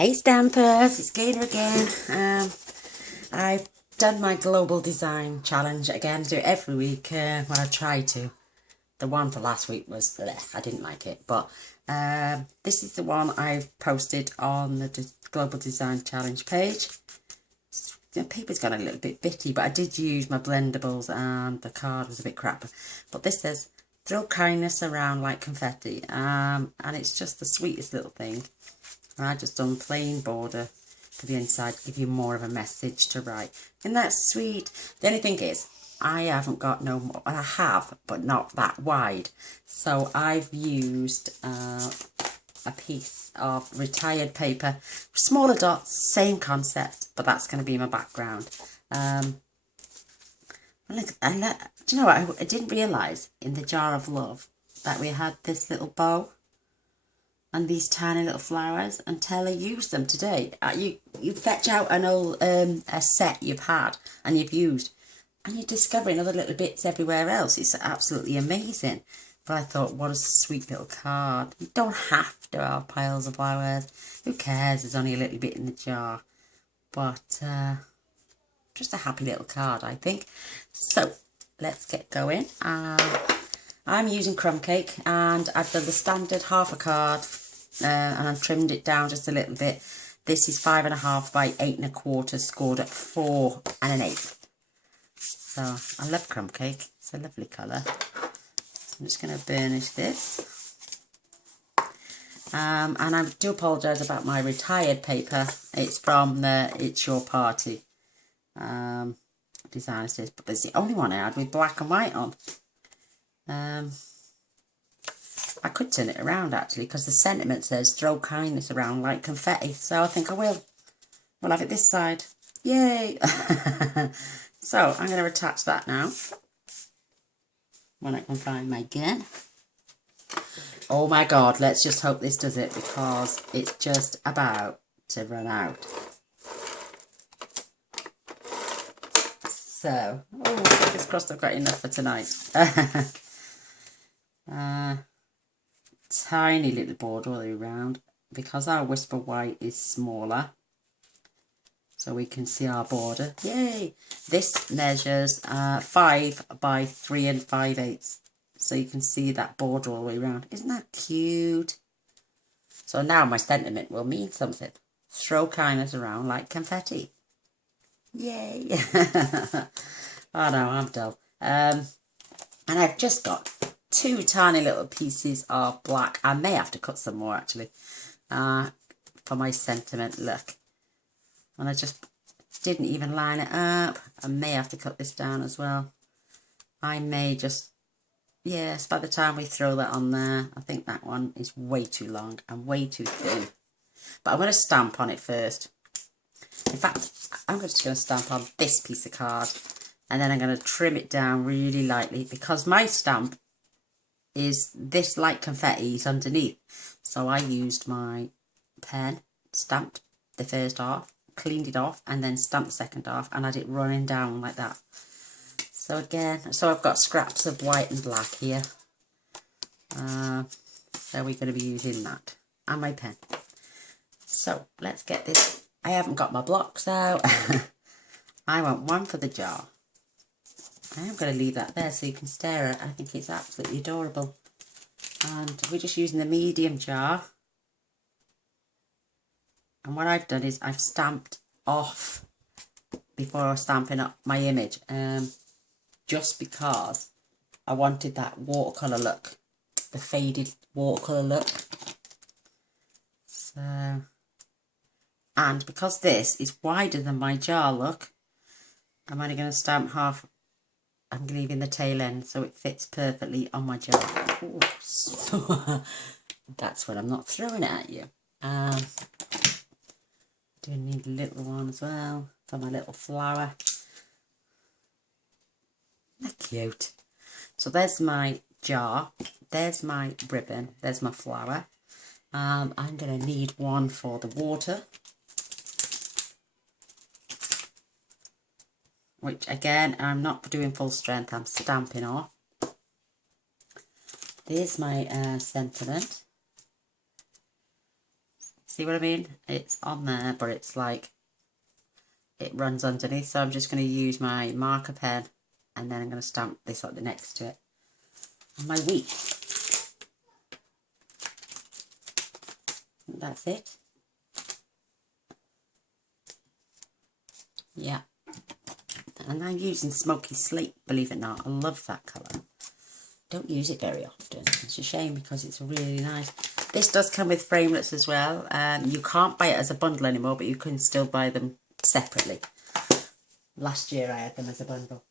Hey Stampers, it's Gaynor again. I've done my global design challenge again. I do it every week when I try to. The one for last week was, bleh, I didn't like it. But this is the one I've posted on the global design challenge page. The paper's got a little bit bitty, but I did use my blendables and the card was a bit crap. But this says, throw kindness around like confetti. And it's just the sweetest little thing. I just done plain border for the inside, give you more of a message to write. And that's sweet. The only thing is, I haven't got no more. I have, but not that wide. So I've used a piece of retired paper, smaller dots, same concept, but that's going to be my background. Do you know what? I didn't realise in the jar of love that we had this little bow and these tiny little flowers until I used them today. You fetch out an old a set you've had and you've used, and you're discovering other little bits everywhere else. It's absolutely amazing. But I thought, what a sweet little card. You don't have to have piles of flowers. Who cares? There's only a little bit in the jar. But just a happy little card, I think. So let's get going. I'm using crumb cake, and I've done the standard half a card and I've trimmed it down just a little bit. This is 5.5 by 8 1/4, scored at 4 1/8. So I love crumb cake. It's a lovely colour. So I'm just going to burnish this. And I do apologise about my retired paper. It's from the It's Your Party design assist, but it's the only one I had with black and white on. I could turn it around actually, because the sentiment says throw kindness around like confetti, so I think I will. We'll have it this side. Yay! So I'm going to attach that now when I can find my gun. Oh my god, let's just hope this does it, because it's just about to run out. So, oh, fingers crossed I've got enough for tonight. Tiny little border all the way around, because our Whisper White is smaller, so we can see our border. Yay! This measures 5 by 3 5/8, so you can see that border all the way around. Isn't that cute? So now my sentiment will mean something. Throw kindness around like confetti. Yay! Oh no, I'm dull. And I've just got 2 tiny little pieces of black. I may have to cut some more actually for my sentiment look. And I just didn't even line it up. I may have to cut this down as well. I may just, yes, by the time we throw that on there, I think that one is way too long and way too thin. But I'm going to stamp on it first. In fact, I'm just going to stamp on this piece of card, and then I'm going to trim it down really lightly, because my stamp is this light confetti is underneath. So I used my pen, stamped the first half, cleaned it off, and then stamped the second half, and had it running down like that. So again, so I've got scraps of white and black here. So we're going to be using that, and my pen. So let's get this. I haven't got my blocks out. I want one for the jar. I am going to leave that there so you can stare at it. I think it's absolutely adorable. And we're just using the medium jar. And what I've done is I've stamped off before stamping up my image. Just because I wanted that watercolour look. The faded watercolour look. So, and because this is wider than my jar look, I'm only going to stamp half. I'm leaving the tail end so it fits perfectly on my jar. That's when I'm not throwing it at you. Do need a little one as well for my little flower. They're cute. So there's my jar. There's my ribbon. There's my flower. I'm going to need one for the water, which again, I'm not doing full strength, I'm stamping off. There's my sentiment. See what I mean? It's on there, but it's like, it runs underneath. So I'm just going to use my marker pen, and then I'm going to stamp this up next to it. And my wheat. That's it. Yeah. And I'm using Smoky Slate, believe it or not. I love that colour. Don't use it very often. It's a shame because it's really nice. This does come with framelits as well. You can't buy it as a bundle anymore, but you can still buy them separately. Last year I had them as a bundle.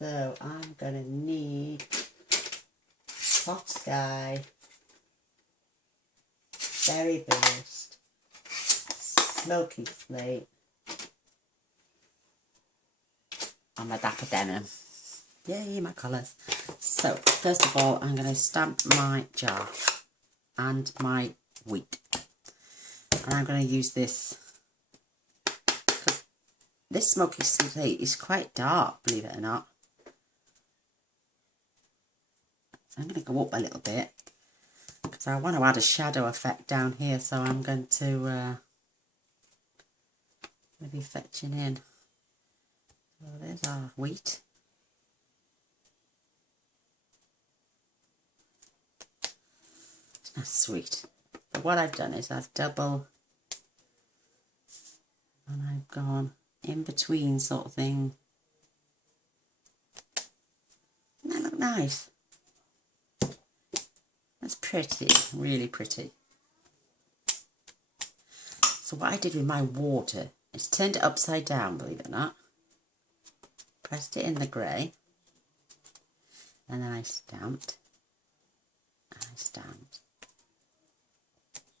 So I'm going to need Hot Sky, Berry Burst, Smoky Slate, and my Dapper Denim. Yay, my colours. So, first of all, I'm going to stamp my jar and my wheat. And I'm going to use this. This Smoky Slate is quite dark, believe it or not. So I'm going to go up a little bit, because I want to add a shadow effect down here. So I'm going to maybe fetching in. So there's our wheat. That's sweet. But what I've done is I've double, and I've gone in between sort of thing. Doesn't that look nice? That's pretty, really pretty. So what I did with my water is turned it upside down, believe it or not. Pressed it in the grey, and then I stamped, and I stamped,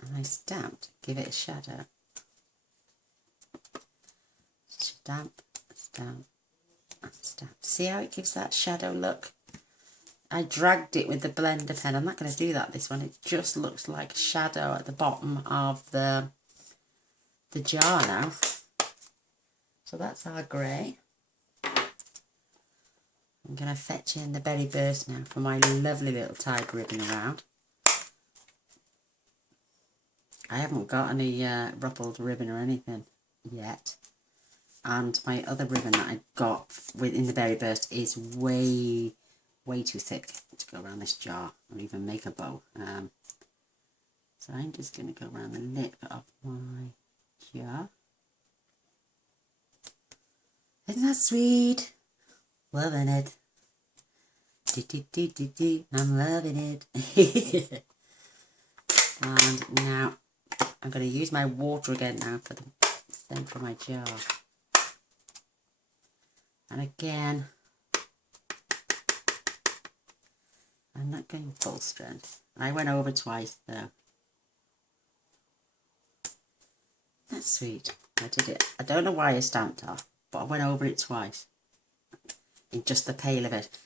and I stamped, give it a shadow. Stamp, stamp, and stamp. See how it gives that shadow look? I dragged it with the blender pen. I'm not going to do that this one. It just looks like a shadow at the bottom of the jar now. So that's our grey. I'm going to fetch in the Berry Burst now for my lovely little tied ribbon around. I haven't got any ruffled ribbon or anything yet. And my other ribbon that I got in the Berry Burst is way too thick to go around this jar or even make a bow. So I'm just going to go around the lip of my jar. Isn't that sweet? Loving it. I'm loving it. And now I'm going to use my water again now for the centre of my jar. And again, I'm not going full strength. I went over twice though. That's sweet. I did it. I don't know why I stamped off, but I went over it twice. In just the pale of it.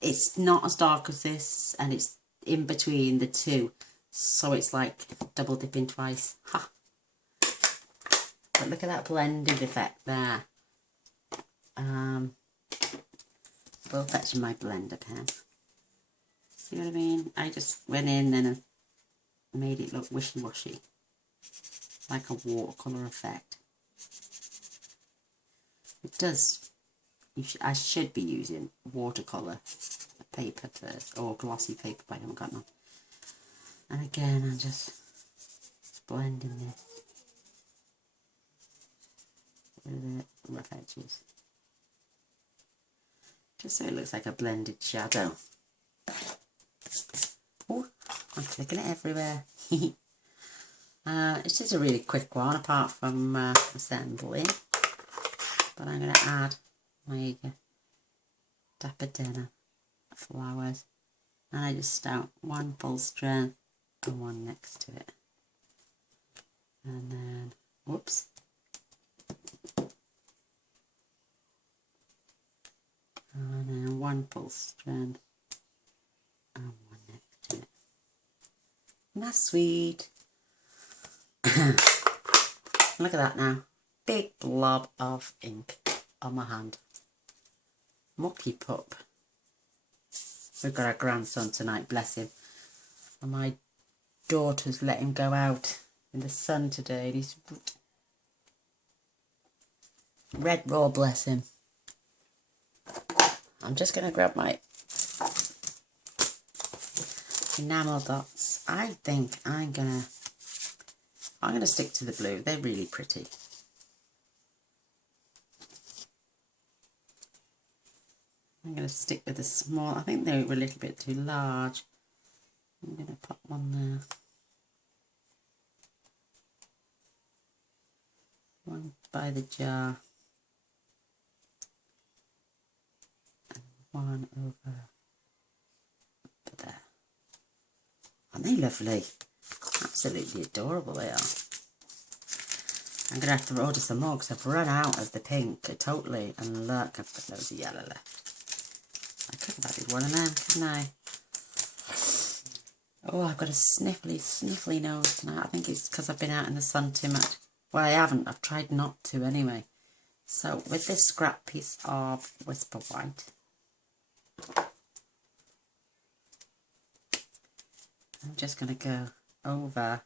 It's not as dark as this, and it's in between the two. So it's like double dipping twice. Ha! But look at that blended effect there. We'll fetch my blender pen. See what I mean? I just went in and made it look wishy-washy. Like a watercolour effect. It does. I should be using watercolour paper first, or glossy paper, but I haven't got none. And again, I'm just blending this with the rough edges, just so it looks like a blended shadow. Oh, I'm clicking it everywhere. It's just a really quick one, apart from assembling. But I'm going to add my Dapper Denim flowers, and I just stamp one full strength and one next to it, and then whoops, and then one full strength and one next to it. Isn't that sweet? Look at that now, big blob of ink on my hand. Mucky pup. We've got our grandson tonight, bless him. And my daughter's let him go out in the sun today. And he's red raw, bless him. I'm just going to grab my enamel dots. I think I'm gonna stick to the blue. They're really pretty. I'm going to stick with the small. I think they were a little bit too large. I'm going to put one there. One by the jar. And one over there. Aren't they lovely? Absolutely adorable they are. I'm going to have to order some more because I've run out of the pink totally. And look, I've got loads of yellow left. I could have added one of them, couldn't I? Oh, I've got a sniffly nose tonight. I think it's because I've been out in the sun too much. Well, I haven't. I've tried not to anyway. So, with this scrap piece of Whisper White, I'm just going to go over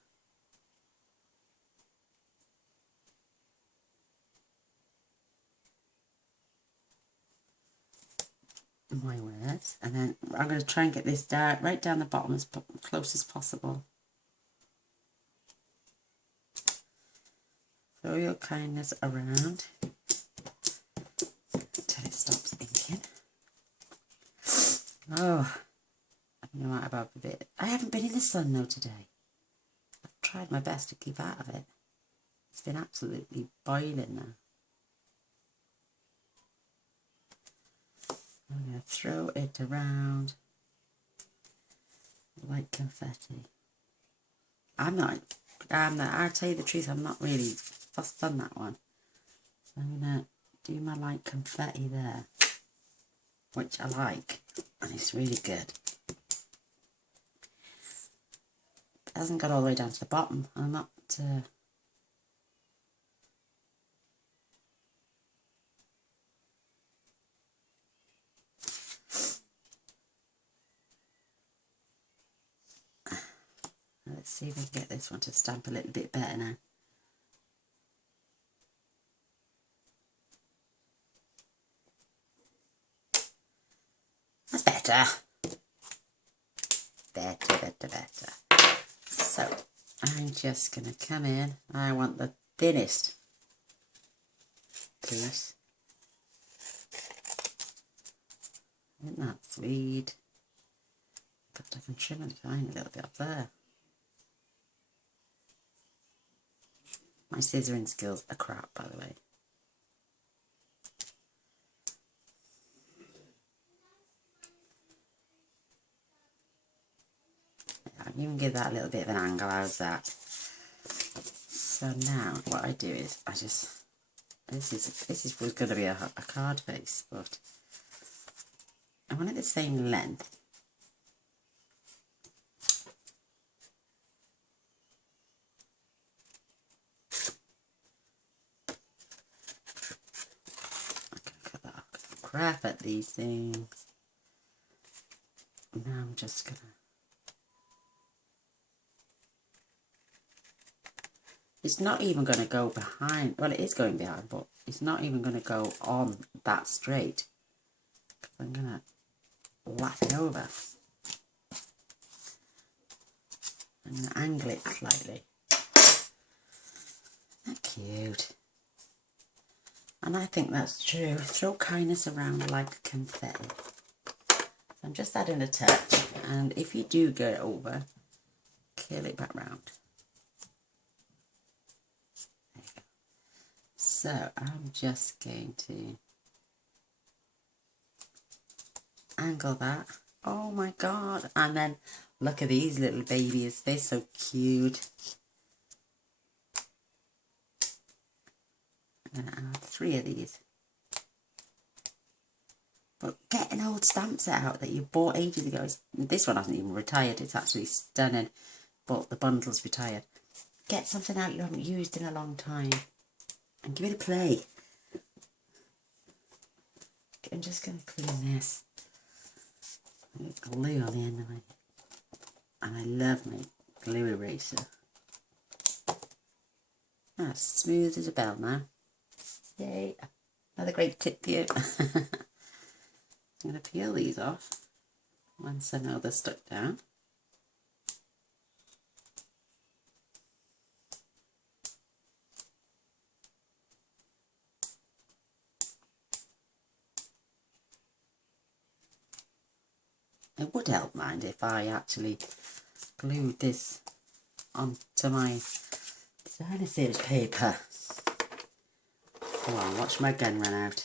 my words, and then I'm going to try and get this down, right down the bottom as close as possible. Throw your kindness around until it stops inking. Oh, I think I might have had a bit. I haven't been in the sun though today. I've tried my best to keep out of it. It's been absolutely boiling now. I'm going to throw it around like confetti. I'll tell you the truth, I'm not really fussed on that one. So I'm going to do my light confetti there, which I like, and it's really good. It hasn't got all the way down to the bottom. I'm not... Let's see if we can get this one to stamp a little bit better now. That's better. Better. So, I'm just going to come in. I want the thinnest piece. Isn't that sweet? But I can trim and fine a little bit up there. My scissoring skills are crap, by the way. I can even give that a little bit of an angle. How's that? So now what I do is I just, this was going to be a card face, but I want it the same length. Crap at these things. Now I'm just gonna. It's not even gonna go behind. Well, it is going behind, but it's not even gonna go on that straight. I'm gonna lap it over. I'm gonna angle it slightly. Isn't that cute? And I think that's true. Throw kindness around like confetti. So I'm just adding a touch, and if you do go over, curl it back round. There you go. So I'm just going to angle that. Oh my god. And then look at these little babies. They're so cute. I'm going to add 3 of these. But get an old stamp set out that you bought ages ago. This one hasn't even retired. It's actually stunning. But the bundle's retired. Get something out you haven't used in a long time. And give it a play. I'm just going to clean this. Glue on the end of it. And I love my glue eraser. That's smooth as a bell now. Yay! Another great tip for you. I'm going to peel these off once I know they're stuck down. It would help, mind, if I actually glued this onto my designer series paper. Hold on, watch my gun run out.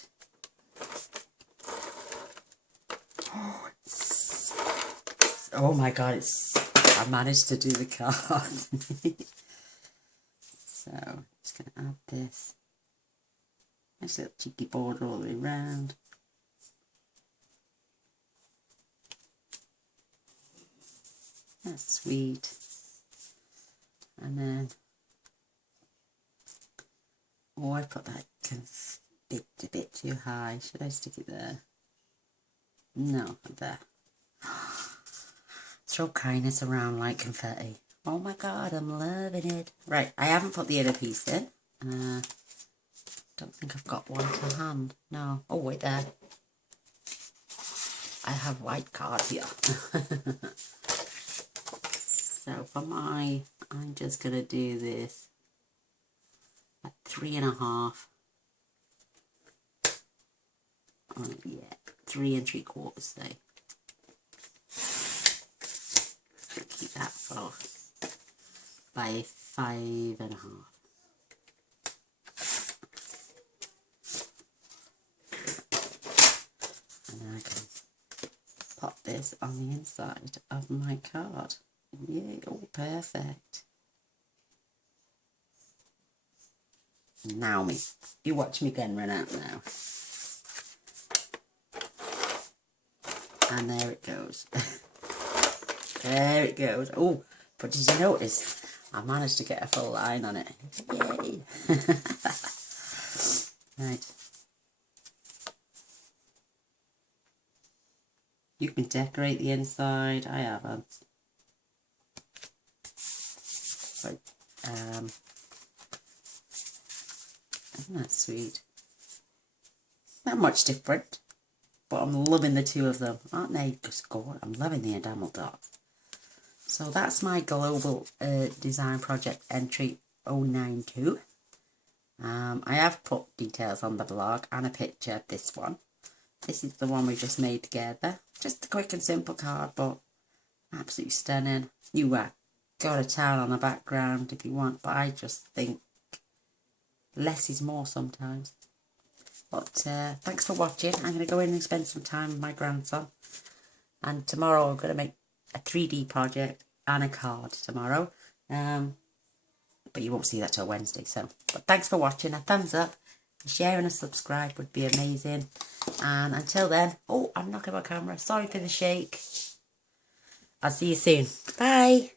Oh my god, I managed to do the card. So, just going to add this. Nice little cheeky border all the way around. That's sweet. And then, oh, I put that a bit too high. Should I stick it there? No, there. Throw kindness around like confetti. Oh my god, I'm loving it. Right, I haven't put the inner piece in. Don't think I've got one to hand. No. Oh, wait there. I have white card here. So for I'm just going to do this at 3.5. Oh, yeah, 3 3/4, say. Keep that for by 5.5. And then I can pop this on the inside of my card. Yay, oh, perfect. Now you watch me again run out now. And there it goes. There it goes. Oh, but did you notice? I managed to get a full line on it. Yay! Right. You can decorate the inside. I haven't. But, isn't that sweet? Not much different, but I'm loving the two of them. Aren't they just gorgeous? I'm loving the enamel dots. So that's my global design project entry 092. I have put details on the blog and a picture of this one. This is the one we just made together. Just a quick and simple card, but absolutely stunning. You go to town on the background if you want, but I just think less is more sometimes. But thanks for watching. I'm going to go in and spend some time with my grandson. And tomorrow I'm going to make a 3D project and a card tomorrow. But you won't see that till Wednesday. But thanks for watching. A thumbs up, a share and a subscribe would be amazing. And until then, oh, I'm knocking my camera. Sorry for the shake. I'll see you soon. Bye.